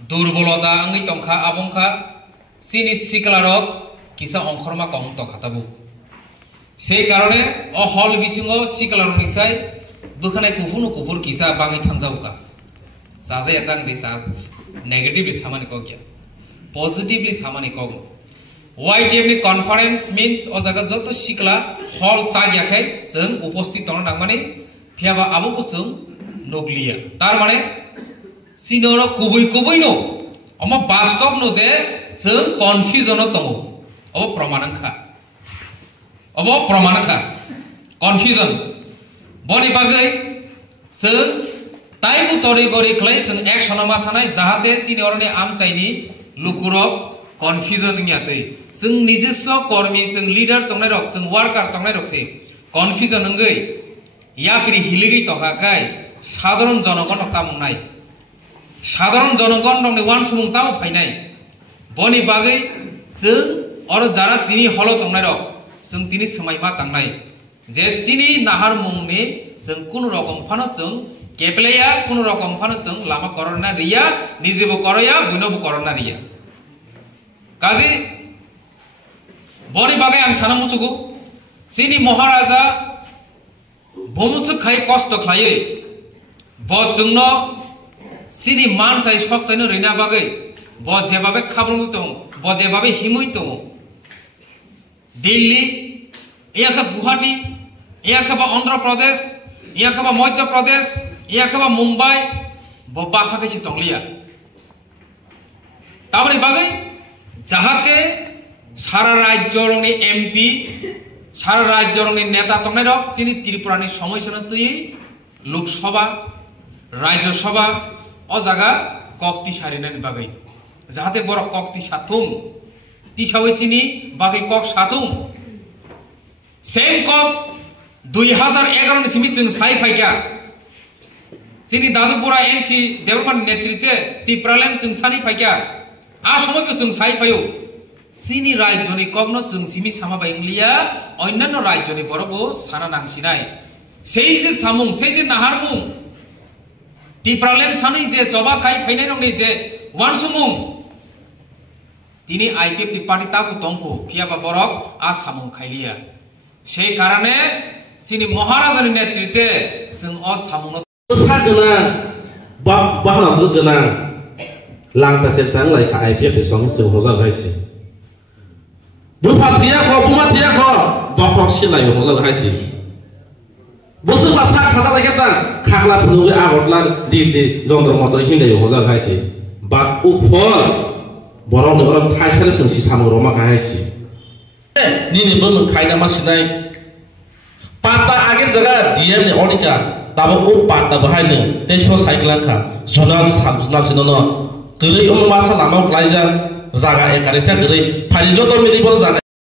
দুর্বলতা আঙ্গি তংখা আবংখা চিনি সিকলারক কিসা অংখরমা কং তখাতাবু সেই কারণে অহল বিসিঙ্গ সিকলারনি সাই বুখানাই কুফুনো কুফুর কিসা বাঙাই থাংজাউকা সাজে এতাং Disha negatively সামানি কগিয়া positively সামানি কগ YTM ni conference means o jaga joto sikla hall chagiakhai जों उपस्थित तंग नांगमानि फियाबा आबो बुसुं नगलिया तार माने सिनरो कुबै नो अमा वास्तव नो जे जों कन्फ्यूजन दङ अब प्रमाणखा कन्फ्यूजन बनि बागै जों टाइम तरि गरि खलै जों एक्शन मा थानाय जाहाथे सिनियरनि आमचाइनि लुकुरब कन्फ्यूजन नियातै जों निजस्व कर्मी जों लीडर तंनाय रक जों वर्कार तंनाय रकसे कन्फ्यूजन नंगै यापिरि हिलिगै तहाकाय साधारण जनगण तामुनाय साधारण जनगण नंनि वान सुमुं तामु फाइनाय बनि बागै जों और जारा तिनि हलो तंनाय रक जों तिनि समायमा तांनाय जे चिनि नाहार मुंनि जों कुनु रकम फानो जों केपलेया कुनु रकम फानो जों लामा करना रिया निजेबो करया बुइनोबो करना रिया काजे बनि बागै आं साना मुसुगु सिनि महाराजा बमुसु खाय कष्ट खायै ब जोंनो सिनि मान थाय सबतायनो रैना बागै ब जेबाबे खाबलु दं ब जेबाबे हिमुइ दं दिल्ली याखा गुवाहाटी याखा आंध्र प्रदेश याखा मध्य प्रदेश याखा मुंबई ब बाखा कैसे तंगलिया ताबनि बागै जाहाते सारा राज्यरंनि एमपी सारा राज्यरंनि नेता तंनाय रक सिनि त्रिपुरानि समयसना तुई लोकसभा राज्यसभा अ जागा कक्ति सारिनानि बागै जाहाते बर कक्ति साथुं तिसावै सिनि बागै कक साथुं सेम कक 2011 नि सिमि जों साइ फाइका सिनि दादुपुरा एनसी डेभलपमेंट नेतृत्वे त्रिपुरालेण्ड जों सानि फाइका आ समयबो जों साइ फायो सिनि राज्यनि कग्न जों सिमि सामा बायंलिया अन्यान्य राज्यनि बरबो साना नांसिनाय सेइ जे सामुं सेइ जे नाहारमुं त्रिपुरालेण्ड सानि जे जबा खाइ फाइनाय रंनि जे वान सुमुं तिनि आईपीएफ पार्टी ताबु तंखौ फियाबा बरक आ सामुं खाइलिया সেই কারণে সিনি মহারাজার নেতৃত্বে जों अ सामुं सागना बाहना जुगना लांटा सेतां लाइका आईपीएफ सं जों हजा गायसि बुफातिया ख बफक सिलाय हजा गायसि बसु बासा खाजा लायका खागला फुनु आगरला दिल्ली जंद्र मतर हिंदै हजा गायसि बा उफर बरं नगर थाइसाले जों सि सामुं रमा गायसि निनि बम खायना मासिनाय पाता आगे जगह डीएम ने ओडिका ताबो ओ पाता बहायनो तेजप्र साइकलाखा जुनार साबजुना सिननो गरै अम मासा लामाव ग्लाइजा जागा एकारेसा गरै फारि जतो मिलिबल जानाय